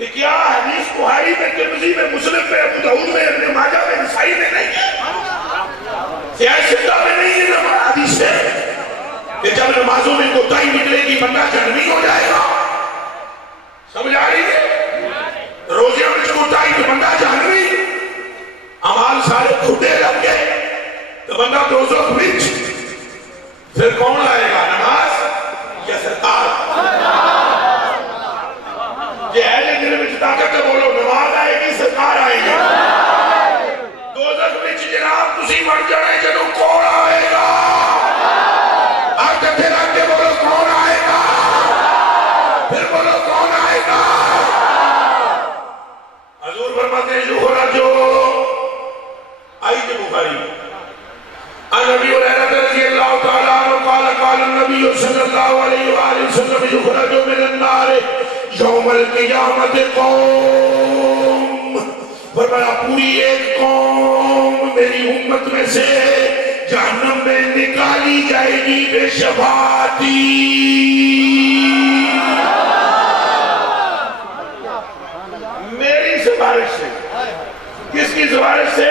کہ کیا حدیث بخاری میں، ترمذی میں، مسلم میں، ابو داؤد میں، ابن ماجہ میں، نسائی میں نہیں ہے، صحیح ستہ میں نہیں ہے حدیث ہے کہ جب نمازوں میں کوتاہی نکلے گی بندہ جہنمی ہو جائے گا؟ سمجھ آ رہی ہے؟ روزے میں کوتاہی تو بندہ جہنمی، اعمال سارے کھٹے لگ گئے تو بندہ دوزخ وچ، پھر کون آئے گا، نماز یا سرکار؟ یہ ہے جو دل میں طاقت ہے، بولو نماز آئے گی سرکار آئے گی؟ دوزخ وچ جناب تسی مر جانے جدوں کون آئے گا؟ آپ کتے رکھ کے بولو کون آئے گا؟ پھر بولو کون آئے گا؟ حضور فرماتے ہیں یخرجو آئی جو بخاری نبی ہریرہ رضی اللہ تعالیٰ عنہ قال قال النبی صلی اللہ علیہ وآلہ وسلم یخرج من النار یوم القیامت قوم، فرمایا پوری ایک قوم میری امت میں سے جہنم میں نکالی جائے گی بے شفاعتی، میری سفارش سے۔ کس کی سفارش سے؟